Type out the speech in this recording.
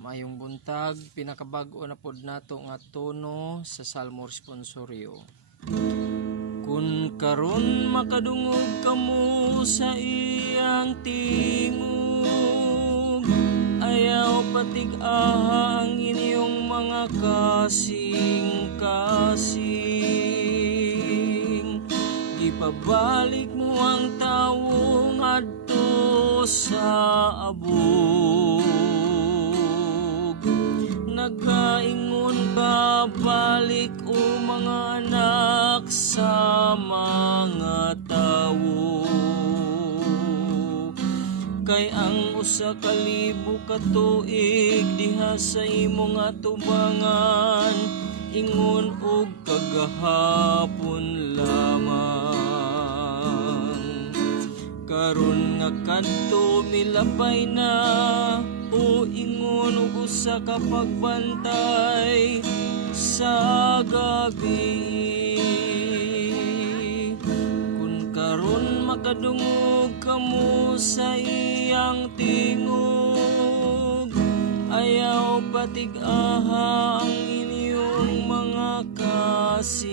Maayong buntag, pinakabag-o na pod nato nga tono sa Salmo Responsorio. Kun karon makadungog kamo sa iyang tingog, ayaw patig-aha ang inyong mga kasing-kasing. Ipabalik mo ang tawong adto sa abog. Nagaingon ka balik o mga anak sa mga tawo. Kay ang usa ka libo ka tuig diha sa imong atubangan, ingon og kagahapon lamang. Karon nga kadto milabay na, o ingon og usa ka pagbantay sa gabi. Kun karon makadungog kamo sa iyang tingog, ayaw patig-aha ang inyong mga kasing.